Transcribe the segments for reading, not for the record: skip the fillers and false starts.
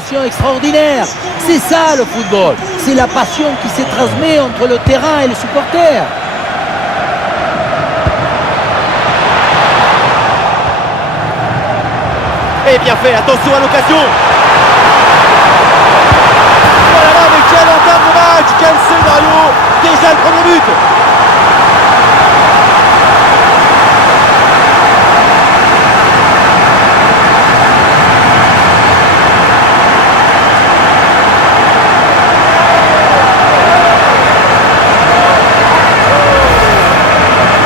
dimension extraordinaire. C'est ça le football. C'est la passion qui se transmet entre le terrain et les supporters. Et bien fait, attention à l'occasion. Voilà là, mais quel entame de match, quel scénario. Déjà le premier but.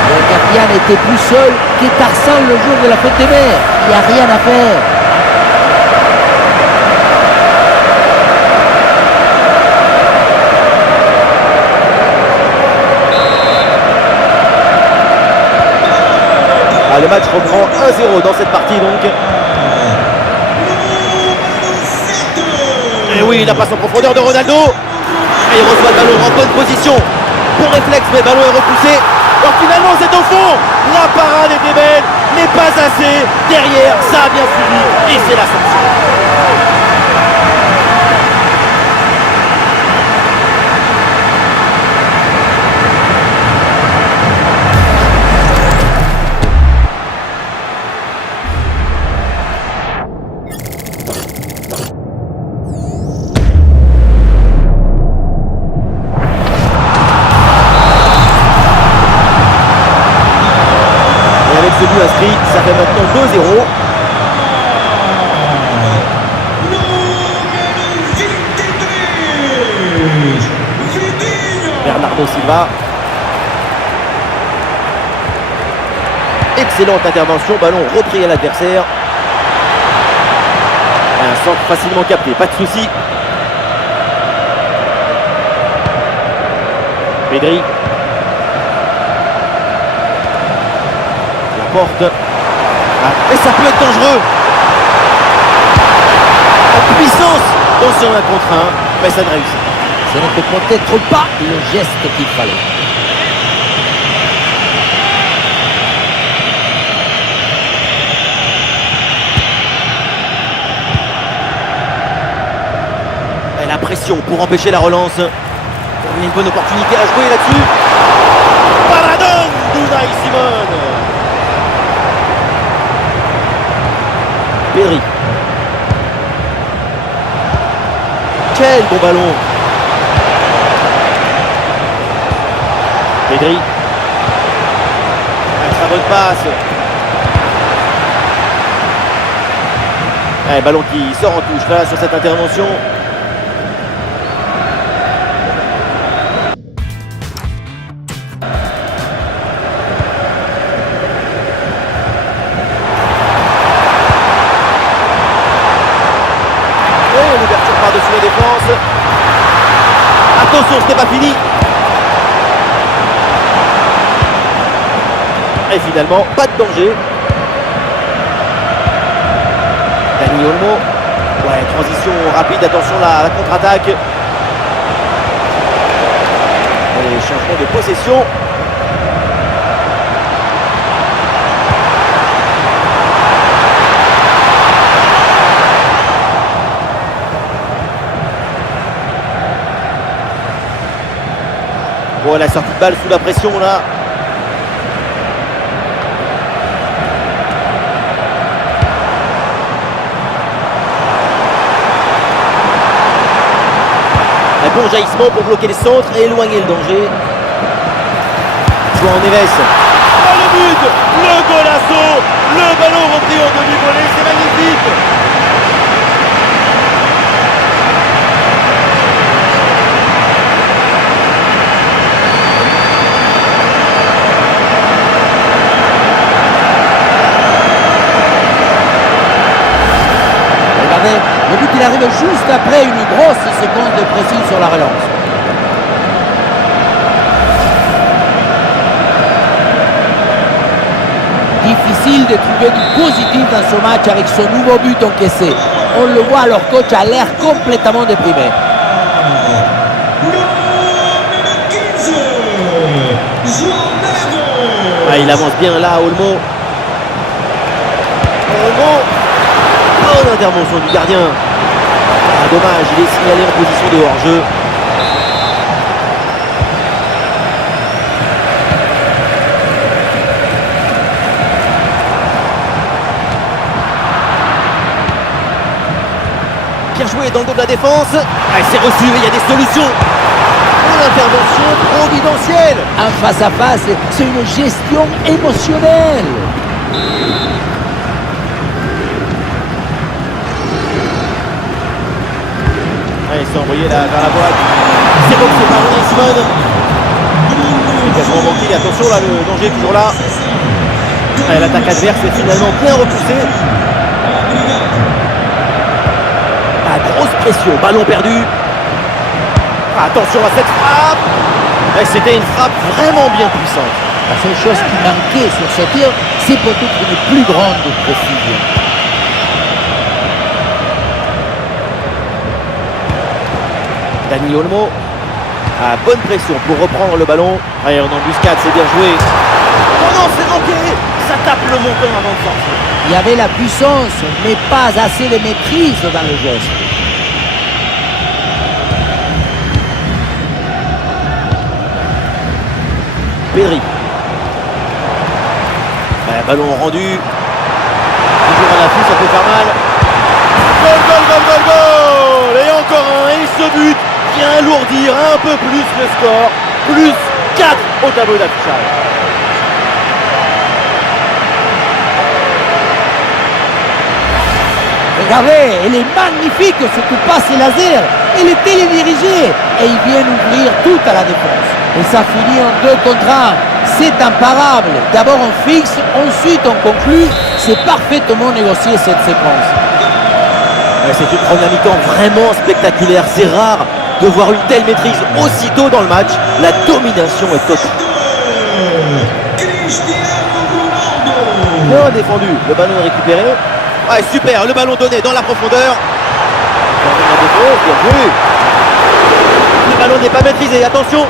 Le gardien n'était plus seul que Tarzan le jour de la fête des mers. Il n'y a rien à faire. Ah, le match reprend 1-0 dans cette partie donc. Et oui, la passe en profondeur de Ronaldo. Et il reçoit le ballon en bonne position. Bon réflexe, mais le ballon est repoussé. Alors finalement c'est au fond. La parade était belle, mais pas assez. Derrière, ça a bien suivi. Et c'est la sanction. Ce but inscrit, ça fait maintenant 2-0. Bernardo Silva. Excellente intervention, ballon repris à l'adversaire. Un centre facilement capté, pas de souci. Pedri. Porte. Et ça peut être dangereux. En puissance dans ce 1 contre 1, mais ça ne réussit. Ce n'était peut-être pas le geste qu'il fallait. Et la pression pour empêcher la relance. Il y a une bonne opportunité à jouer là-dessus. Paradon d'Unai Simon. Pedri. Quel bon ballon. Pedri. Avec sa bonne passe. Allez, ballon qui sort en touche là sur cette intervention. L'ouverture par-dessus la défense. Attention, ce n'est pas fini. Et finalement, pas de danger. Dani Olmo. Ouais, transition rapide, attention la contre-attaque. Et changement de possession. Bon, la sortie de balle sous la pression là. Un bon jaillissement pour bloquer les centres et éloigner le danger. João Neves. Oh, le but, le golasso, le ballon repris en demi-volée, c'est magnifique. Le but il arrive juste après une grosse seconde de pressing sur la relance. Difficile de trouver du positif dans ce match avec ce nouveau but encaissé. On le voit, leur coach a l'air complètement déprimé. Ah, il avance bien là, Olmo. Olmo. Bonne intervention du gardien. Ah dommage, il est signalé en position de hors-jeu. Bien joué dans le dos de la défense. Ah, c'est reçu, il y a des solutions. Oh, l'intervention providentielle. Un face-à-face, c'est une gestion émotionnelle. Ah, il s'est envoyé là vers la boîte. C'est boxé par Unai Simon. Quasiment manqué, attention là, le danger est toujours là. Ah, l'attaque adverse est finalement bien repoussée. Ah, grosse pression, ballon perdu. Ah, attention à cette frappe. Ah, c'était une frappe vraiment bien puissante. La seule chose qui manquait sur ce tir, c'est peut-être une plus grande précision. Dani Olmo. Ah, bonne pression pour reprendre le ballon. Allez, en embuscade, c'est bien joué. Oh non, c'est manqué. Ça tape le montant avant de sortir. Il y avait la puissance, mais pas assez de maîtrise dans le geste. Pedri. Ballon rendu. Toujours à l'affût, ça peut faire mal. Goal, goal, goal, goal, goal. Et encore un. Et ce but vient alourdir un peu plus le score. Plus 4 au tableau d'affichage. Regardez, elle est magnifique cette passe laser. Elle est télédirigée et ils viennent ouvrir tout à la défense. Et ça finit en 2 contre 1. C'est imparable. D'abord on fixe, ensuite on conclut. C'est parfaitement négocié cette séquence. C'est une première mi-temps vraiment spectaculaire. C'est rare de voir une telle maîtrise aussitôt dans le match. La domination est totale. Bien défendu, le ballon est récupéré. Ah, super, le ballon donné dans la profondeur. Bien joué. Le ballon n'est pas maîtrisé, attention.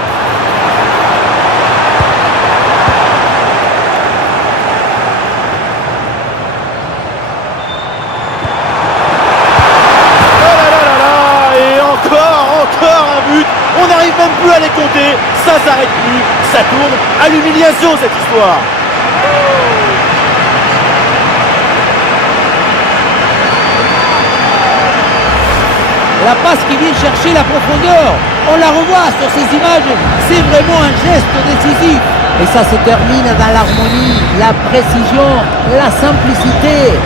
Encore un but, on n'arrive même plus à les compter, ça s'arrête plus, ça tourne à l'humiliation cette histoire. La passe qui vient chercher la profondeur, on la revoit sur ces images, c'est vraiment un geste décisif. Et ça se termine dans l'harmonie, la précision, la simplicité.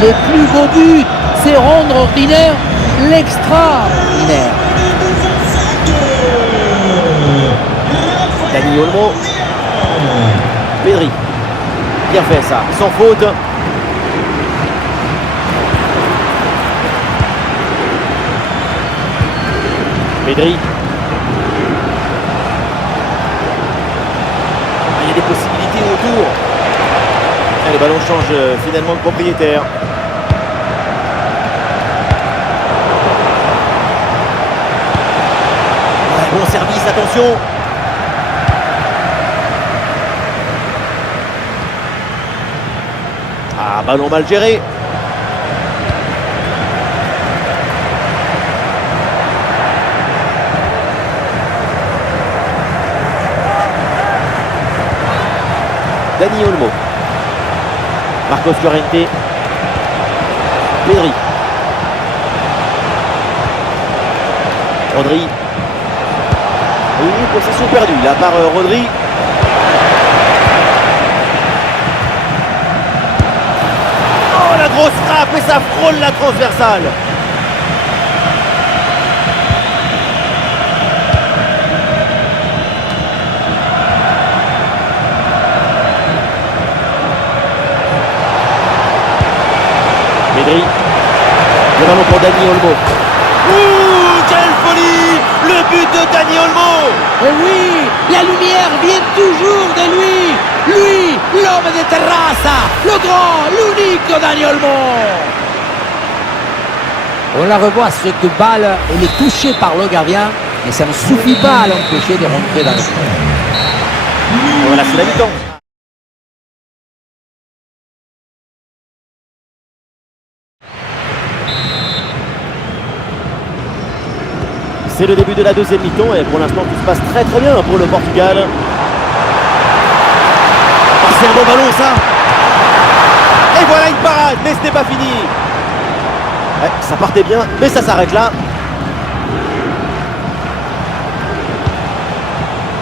Les plus beaux buts, c'est rendre ordinaire l'extraordinaire. Dani Olmo. Pedri. Bien fait ça, sans faute. Pedri. Il y a des possibilités autour. Et le ballon change finalement de propriétaire. Ouais, bon service, attention. Ah, ballon mal géré. Dani Olmo. Marcos Llorente. Pedri. Rodri. Oui, possession perdue là par Rodri. Oh, la grosse frappe et ça frôle la transversale. Pedri. Le ballon pour Dani Olmo. Ouh, quelle folie! Le but de Dani Olmo! Et oui, la lumière vient toujours de lui. Lui, l'homme de Terrassa, le grand, l'unique Dani Olmo. On la revoit, cette balle, elle est touchée par le gardien, mais ça ne suffit pas à l'empêcher de rentrer dans le jeu. Voilà, c'est la mi-temps. C'est le début de la deuxième mi-temps et pour l'instant tout se passe très très bien pour le Portugal. Oh, c'est un bon ballon ça. Et voilà une parade, mais ce n'est pas fini. Ouais, ça partait bien, mais ça s'arrête là.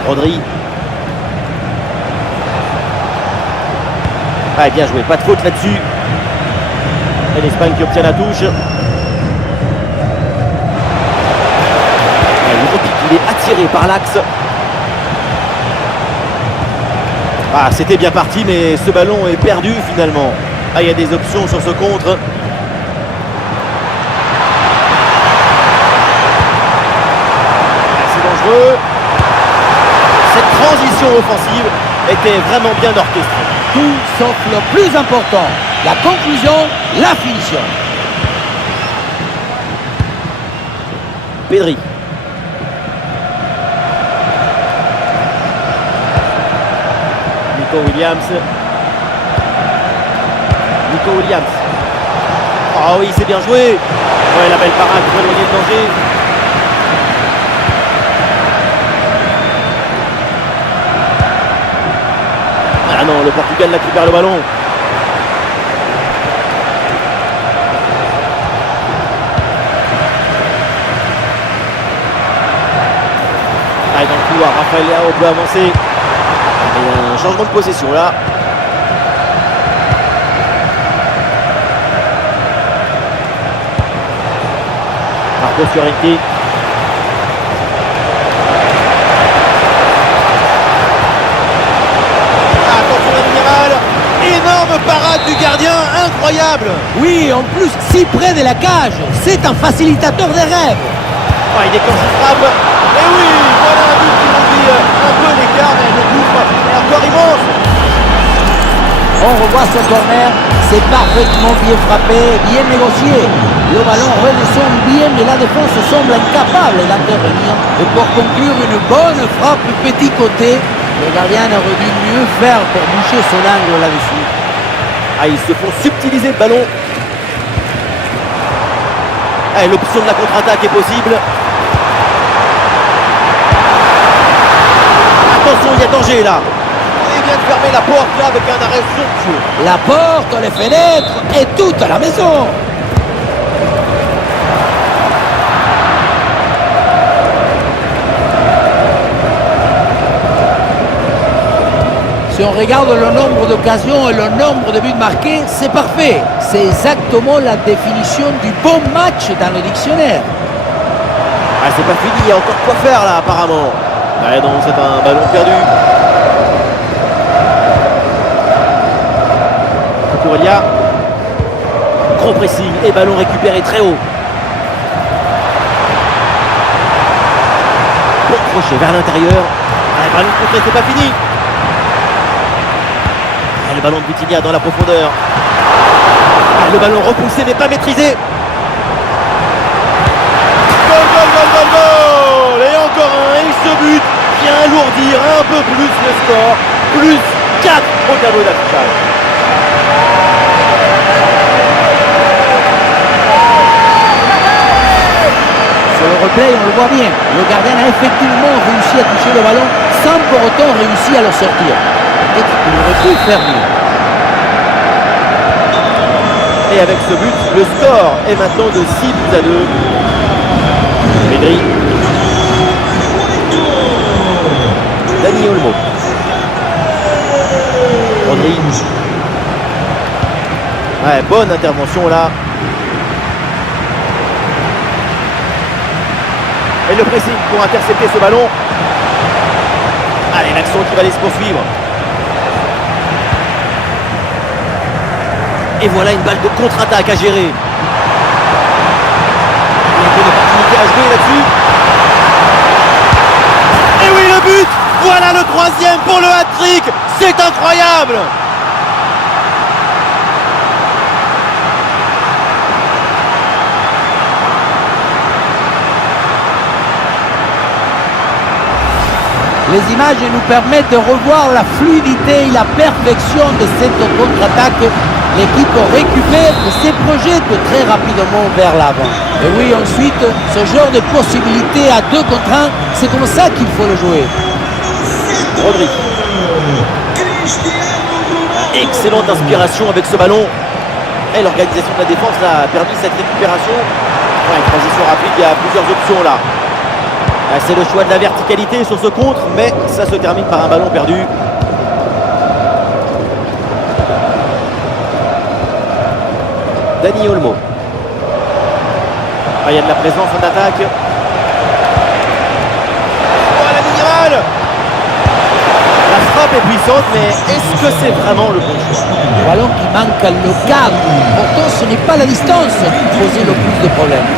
Rodri. Ouais, bien joué, pas de faute là-dessus. Et l'Espagne qui obtient la touche. Il est attiré par l'axe. Ah, c'était bien parti, mais ce ballon est perdu finalement. Ah, il y a des options sur ce contre. C'est dangereux. Cette transition offensive était vraiment bien orchestrée. Tout sauf le plus important, la conclusion, la finition. Pedri. Nico Williams. Ah oui, c'est bien joué. Ouais, la belle parade pour éloigner le danger. Ah non, le Portugal récupère le ballon. Ah, et dans le couloir, Rafael Leao peut avancer. Il y a un changement de possession là. Marco Fiorentin. Attention la générale. Énorme parade du gardien, incroyable. Oui, en plus, si près de la cage, c'est un facilitateur des rêves. Ah, il déclenche une frappe. Et oui, voilà un but qui montre un peu l'écart, mais le gouffre est encore immense. On revoit ce corner, c'est parfaitement bien frappé, bien négocié. Le ballon redescend bien, mais la défense semble incapable d'intervenir. Et pour conclure, une bonne frappe du petit côté. Le gardien aurait dû mieux faire pour boucher son angle là-dessus. Ah, ils se font subtiliser le ballon. Ah, l'option de la contre-attaque est possible. Attention, il y a danger là. Il vient de fermer la porte là avec un arrêt somptueux. La porte, les fenêtres et toute la maison. Si on regarde le nombre d'occasions et le nombre de buts marqués, c'est parfait. C'est exactement la définition du bon match dans le dictionnaire. Ah, c'est pas fini, il y a encore quoi faire là apparemment. Ah non, c'est un ballon perdu. Cucurella. Gros pressing et ballon récupéré très haut. Bon crochet vers l'intérieur. Ah, ballon contré, c'est pas fini. Ah, le ballon de Vitinha dans la profondeur. Ah, le ballon repoussé mais pas maîtrisé. Goal, goal, goal, goal, goal. Et encore un, et ce but vient alourdir un peu plus le score. Plus 4 au tableau d'affichage. Sur le replay, on le voit bien. Le gardien a effectivement réussi à toucher le ballon sans pour autant réussir à le sortir. Peut-être qu'il aurait pu faire mieux. Et avec ce but, le score est maintenant de 6-2. Pedri. Dani Olmo. Rodri. Ouais, bonne intervention là. Et le pressing pour intercepter ce ballon. Allez, l'action qui va aller se poursuivre. Et voilà une balle de contre-attaque à gérer. Il y a une opportunité à jouer là-dessus. Et oui, le but. Voilà le troisième pour le hat-trick. C'est incroyable. Les images nous permettent de revoir la fluidité et la perfection de cette contre-attaque L'équipe récupère et se projette très rapidement vers l'avant. Et oui, ensuite, ce genre de possibilité à 2 contre 1, c'est comme ça qu'il faut le jouer. Rodri. Excellente inspiration avec ce ballon. Et l'organisation de la défense a permis cette récupération. Ouais, une transition rapide, il y a plusieurs options là. C'est le choix de la verticalité sur ce contre, mais ça se termine par un ballon perdu. Dani Olmo. Il y a de la présence en attaque. Oh, la minimale! La frappe est puissante, mais est-ce que c'est vraiment le bon choix? Le ballon qui manque le cadre. Pourtant, ce n'est pas la distance qui pose le plus de problèmes.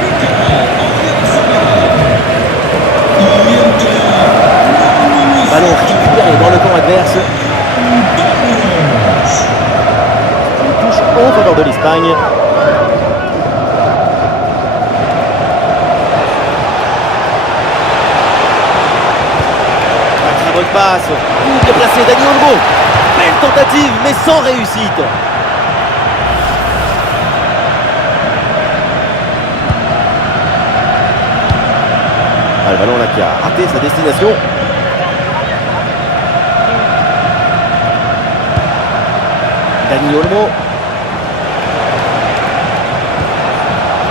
Ballon récupéré dans le camp adverse. Une touche en faveur de l'Espagne. Très bonne passe. Bien placé, Dani Olmo. Belle tentative, mais sans réussite. Le ballon là qui a raté sa destination. Dani Olmo.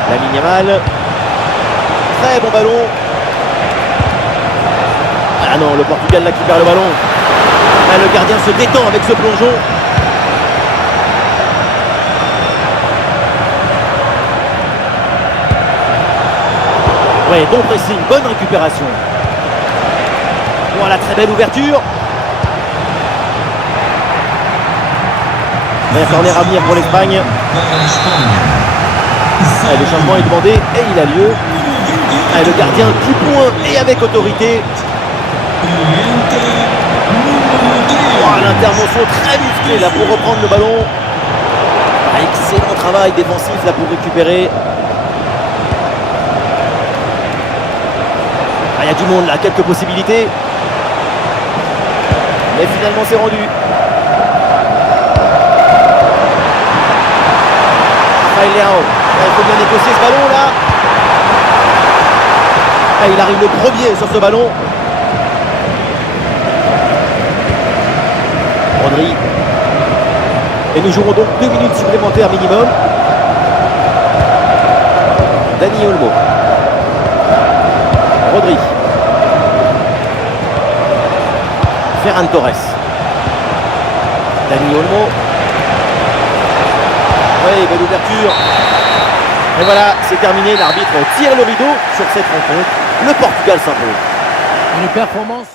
Lamine Yamal. Très bon ballon. Ah non, le Portugal là qui perd le ballon. Ah, le gardien se détend avec ce plongeon. Ouais, bon pressing, bonne récupération. Voilà, très belle ouverture. Un corner à venir pour l'Espagne. Le changement est demandé et il a lieu. Le gardien du point et avec autorité. L'intervention très musclée là pour reprendre le ballon. Excellent travail défensif là pour récupérer. Il y a du monde là, quelques possibilités. Mais finalement c'est rendu. Rafael Leao. Il faut bien négocier ce ballon là. Il arrive le premier sur ce ballon. Rodri. Et nous jouerons donc 2 minutes supplémentaires minimum. Dani Olmo. Rodri. Ferran Torres. Dani Olmo. Oui, belle ouverture. Et voilà, c'est terminé. L'arbitre tire le rideau sur cette rencontre. Le Portugal s'impose. Une performance.